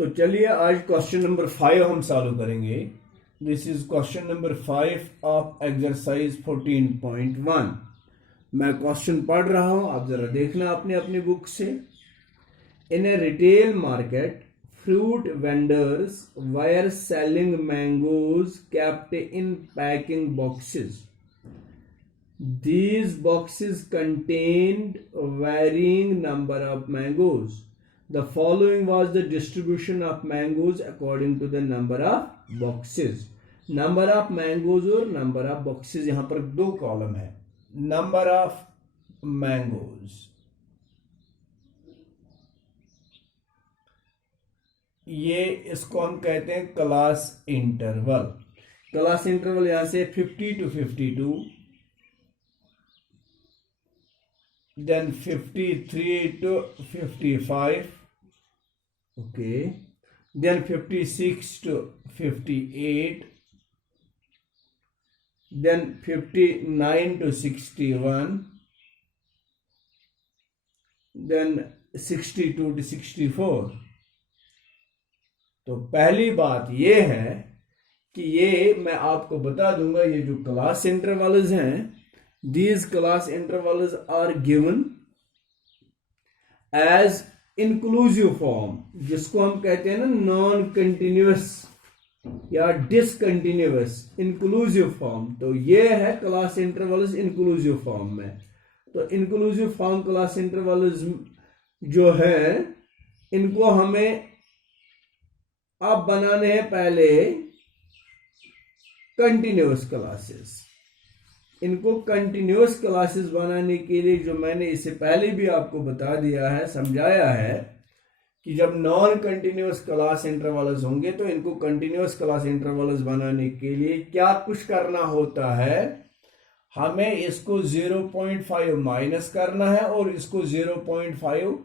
तो चलिए आज क्वेश्चन नंबर 5 हम सॉल्व करेंगे। This is question number 5 of exercise 14.1। मैं क्वेश्चन पढ़ रहा हूं, आप जरा देखना अपने अपनी बुक से। In a retail market fruit vendors were selling mangoes kept in packing boxes. These boxes contained varying number of mangoes. The following was the distribution of mangoes according to the number of boxes. Number of mangoes और number of boxes, यहाँ पर दो column है। Number of mangoes, ये इसको हम कहते हैं क्लास इंटरवल। क्लास इंटरवल यहां से 50 to 52, then 53 to 55, okay, then 56 to 58, then 59 to 61, then 62 to 64। तो पहली बात ये है कि ये मैं आपको बता दूंगा, ये जो क्लास इंटरवल्स हैं, these class intervals are given as inclusive form, जिसको हम कहते हैं ना नॉन कंटिन्यूअस या डिसकंटिन्यूअस इंक्लूसिव फॉर्म। तो ये है क्लास इंटरवल्स इंक्लूसिव फॉर्म में। तो इंक्लूसिव फॉर्म क्लास इंटरवल्स जो है, इनको हमें अब बनाने हैं पहले कंटिन्यूअस क्लासेस। इनको कंटिन्यूअस क्लासेस बनाने के लिए जो मैंने इससे पहले भी आपको बता दिया है, समझाया है कि जब नॉन कंटिन्यूअस क्लास इंटरवल्स होंगे तो इनको कंटिन्यूअस क्लास इंटरवल्स बनाने के लिए क्या कुछ करना होता है, हमें इसको 0.5 माइनस करना है और इसको 0.5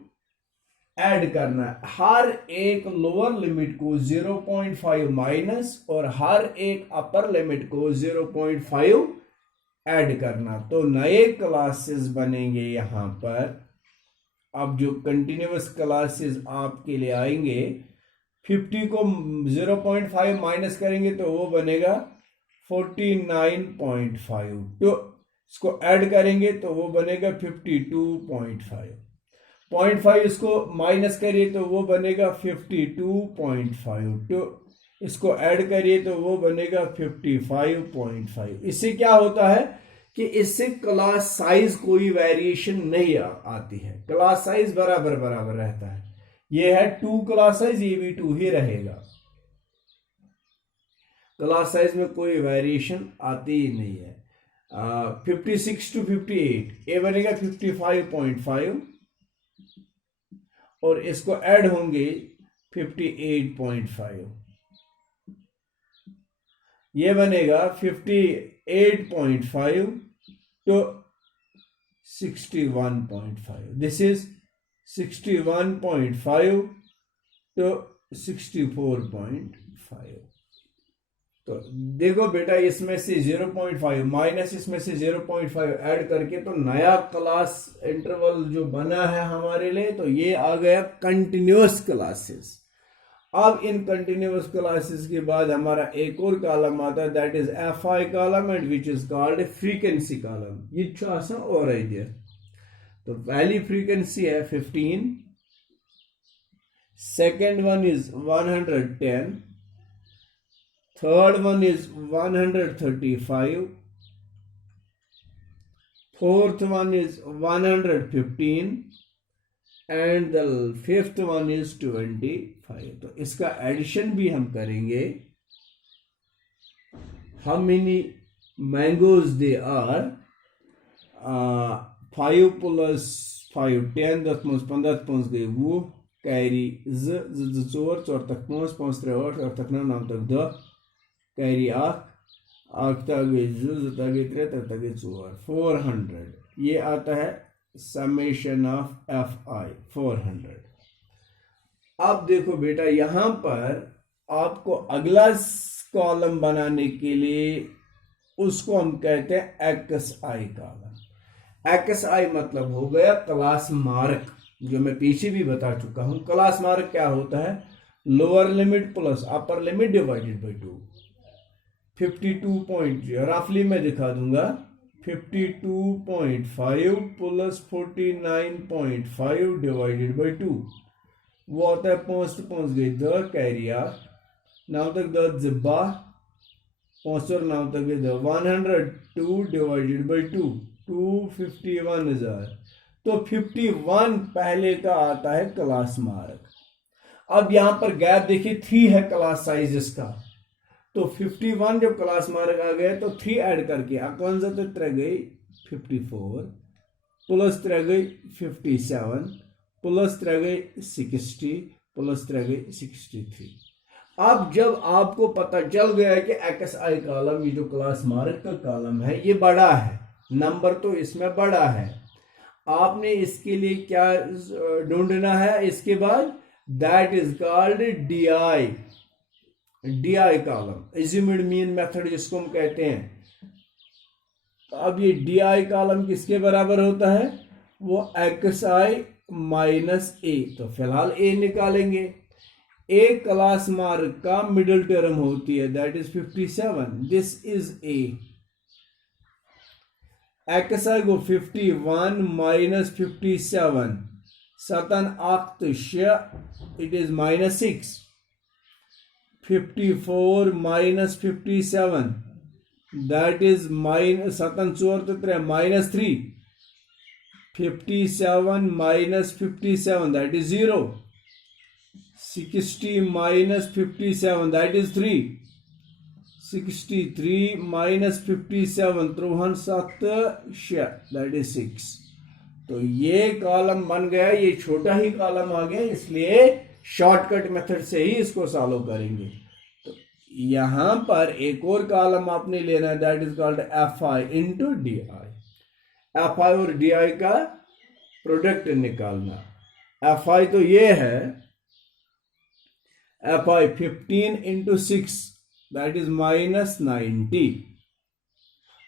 ऐड करना है। हर एक लोअर लिमिट को 0.5 माइनस और हर एक अपर लिमिट को 0.5 ऐड करना। तो नए क्लासेस बनेंगे यहाँ पर। अब जो कंटिन्यूअस क्लासेस आपके लिए आएंगे, 50 को 0.5 माइनस करेंगे तो वो बनेगा 49.5, तो इसको ऐड करेंगे तो वो बनेगा 52.5, 0.5 इसको माइनस करिए तो वो बनेगा 52.5, तो इसको ऐड करिए तो वो बनेगा 55.5। इससे क्या होता है कि इससे क्लास साइज कोई वेरिएशन नहीं आती है, क्लास साइज बराबर बराबर रहता है। ये है 2 क्लास साइज, ये भी 2 ही रहेगा, क्लास साइज में कोई वेरिएशन आती ही नहीं है। 56 to 58, ये बनेगा 55.5 और इसको ऐड होंगे 58.5, ये बनेगा 58.5 to 61.5। This is 61.5 to 64.5। तो देखो बेटा, इसमें से 0.5 माइनस इसमें से 0.5 ऐड करके तो नया क्लास इंटरवल जो बना है हमारे लिए, तो ये आ गया कंटिन्यूअस क्लासेस। अब इन कंटिन्यूअस क्लासेस के बाद हमारा एक और कॉलम आता है, that is FI column and which is called frequency column. ये आसान और है। तो पहली फ्रीक्वेंसी है 15, second one is 110, third one is 135, fourth one is 115 and the fifth one is 25। तो इसका एडिशन भी हम करेंगे। How many mangoes they are, 5 + 5 10, 10 + 15 5 गए 20, कैरी 2 2 4 4 तक 5 5 3 8 8 तक 9 9 तक 10, कैरी 8 8 तक गए 2 2 तक गए 3 तक गए 4, 400। ये आता है समेशन ऑफ FI 400। अब देखो बेटा, यहां पर आपको अगला कॉलम बनाने के लिए उसको हम कहते हैं XI कॉलम। XI मतलब हो गया क्लास मार्क, जो मैं पीछे भी बता चुका हूं। क्लास मार्क क्या होता है? Lower limit plus upper limit divided by 2। 52 point रफली मैं दिखा दूंगा, 52.5 प्लस 49.5 डिवाइडेड बाई 2 वो होता है 5 तो 5 गई 2 कैरी 8 9 तक 10 जिब्बा 5 और 9 तक गई 2 102 डिवाइडेड बाई 2 251,000। तो 51 पहले का आता है क्लास मार्क। अब यहां पर गैप देखिए 3 है क्लास साइज इसका, तो 51 जब क्लास मार्क आ गया तो 3 ऐड करके अकवन तो 3 गई 54 प्लस 3 गई 57 प्लस 3 गई 60 प्लस 3 गई 63। अब जब आपको पता चल गया है कि एक्स आई कॉलम ये जो क्लास मार्क का कॉलम है ये बड़ा है, नंबर तो इसमें बड़ा है, आपने इसके लिए क्या ढूंढना है इसके बाद, that is called DI, DI column, assumed mean method जिसको हम कहते हैं। तो अब ये DI कॉलम किसके बराबर होता है, वो XI माइनस A, तो फिलहाल A निकालेंगे। A क्लास मार्क का मिडिल टर्म होती है that is 57, this is A। XI को 51 माइनस 57 सतन आख्त it is minus 6, 54 minus 57 that is minus सतन 4 तो 3 minus 3, 57 minus 57 that is 0, 60 minus 57 that is 3, 63 minus 57 त्रुहन 7 दैट इज 6। तो ये कॉलम बन गया, ये छोटा ही कॉलम आ गया, इसलिए शॉर्टकट मेथड से ही इसको सॉल्व करेंगे। तो यहां पर एक और कॉलम आपने लेना है that is called FI into DI। FI और DI का प्रोडक्ट निकालना। FI तो ये है, FI 15 into 6 that is minus 90,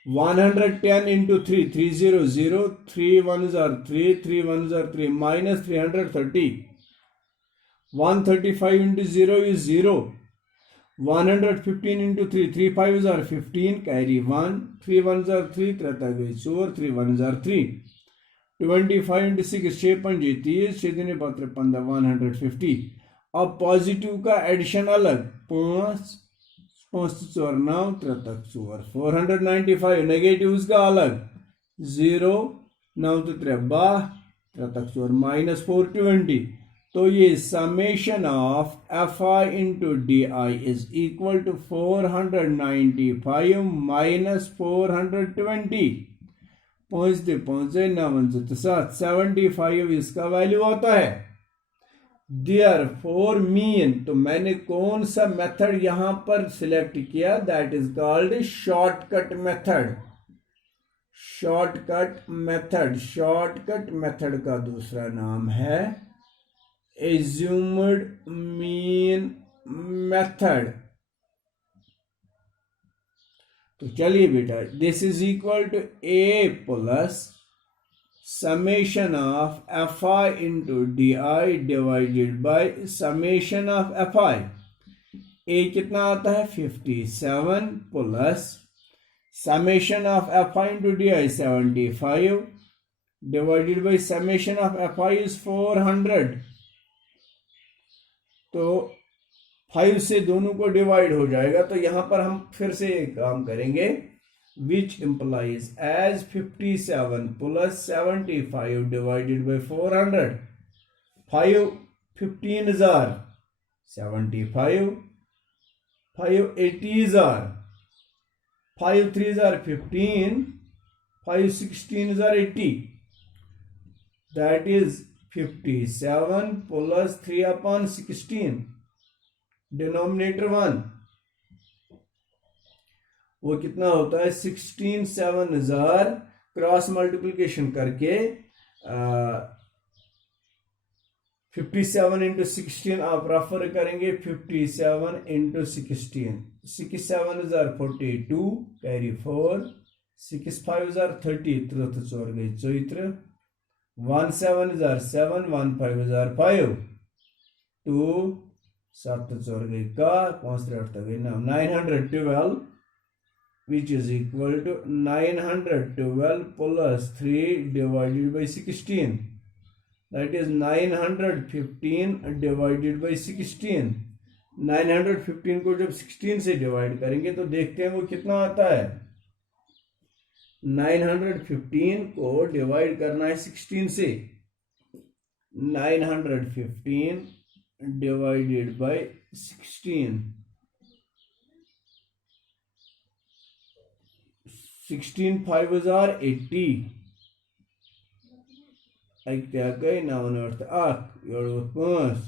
110 into 3 300, 3 1s are 3, 3 1s are 3 minus 330, 135 into 0 is 0, 115 into 3 3 5s are 15 carry 1, 3 1s are 3 3 गई 4, 3 1s are 3, 25 इंटू 6 6 5 30 6 दिन 15 150। अब positive का एडिशन अलग 5 5 4 9 3 तक 4 495, नेगेटिव का अलग 0 9 तो 3 12 3 तक 4 माइनस 420। तो ये summation of FI into DI is equal to 495 minus 420, पहुंचते पहुंचे 75 इसका वैल्यू होता है। Therefore मीन, तो मैंने कौन सा मेथड यहां पर सिलेक्ट किया, that is called shortcut method. Shortcut method का दूसरा नाम है एज्यूम्ड मीन मेथड। तो चलिए बेटा, this is equal to A plus summation of FI into DI divided by summation of FI। A कितना आता है 57 plus summation of FI into DI 75 divided by summation of FI is 400। तो 5 से दोनों को डिवाइड हो जाएगा, तो यहां पर हम फिर से एक काम करेंगे which implies as 57 plus 75 divided by 400, 5 15s are 75, 5 80s are 5 3s are 15, 5 16s are 80, that is 57 plus 3 upon 16 denominator 1, वो कितना होता है 16 7,000 क्रॉस मल्टीप्लिकेशन करके 57 इंटू 16 आप रेफर करेंगे 57 into 16, 6 7s are 42 carry 4, 6 5s are 30 3 4 गई 4, 1 7s are 7 1 5s are 5, 2 7 4 गई का 5 3 8 गई 912 which is equal to 912 plus 3 divided by 16, that is 915 divided by 16. 915 को जब 16 से डिवाइड करेंगे तो देखते हैं वो कितना आता है। 915 को डिवाइड करना है 16 से, 915 divided by 16, 16 5s are 80, क्या गई 9 8 5,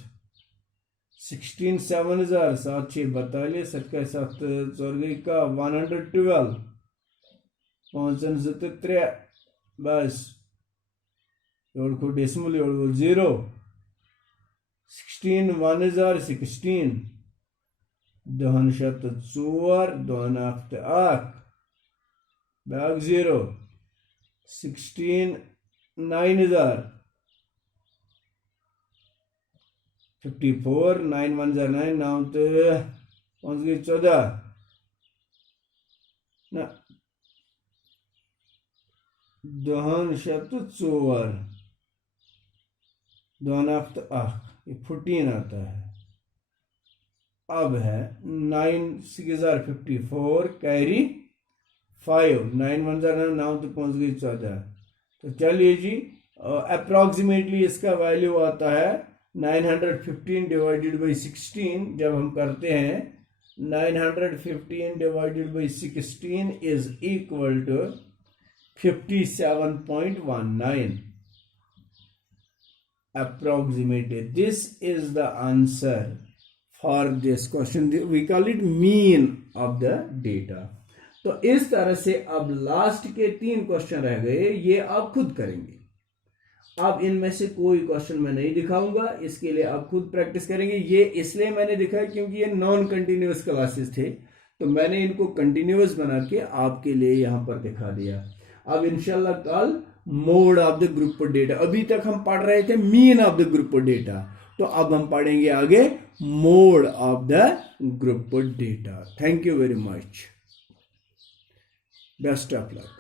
16 7s are 7 6 42, 7 4 गई का 112, 5 2 3 बस को decimal 0, 16 1s are 16, 2 4 2 8 back 0, 16 9s are 54, 9 1s are 9, 9 5 गई 14 ना 2 4 2 8 ये 14 आता है। अब है 9 6 are 54 कैरी 5, 9 1s are 9, 9 तो पहुंच गई 14। तो चलिए जी अप्रोक्सीमेटली इसका वैल्यू आता है 915 डिवाइडेड बाई 16। जब हम करते हैं 915 divided by 16 is equal to 57.19 approximately. This is the answer for this question. We call it mean of the data. तो इस तरह से अब लास्ट के 3 क्वेश्चन रह गए, ये आप खुद करेंगे। अब इनमें से कोई क्वेश्चन मैं नहीं दिखाऊंगा, इसके लिए आप खुद प्रैक्टिस करेंगे। ये इसलिए मैंने दिखाया क्योंकि ये नॉन कंटिन्यूअस क्लासेस थे, तो मैंने इनको कंटिन्यूअस बना के आपके लिए यहां पर दिखा दिया। अब इंशाल्लाह कल mode of the group data, अभी तक हम पढ़ रहे थे mean of the group data, तो अब हम पढ़ेंगे आगे mode of the group data. Thank you very much, best of luck.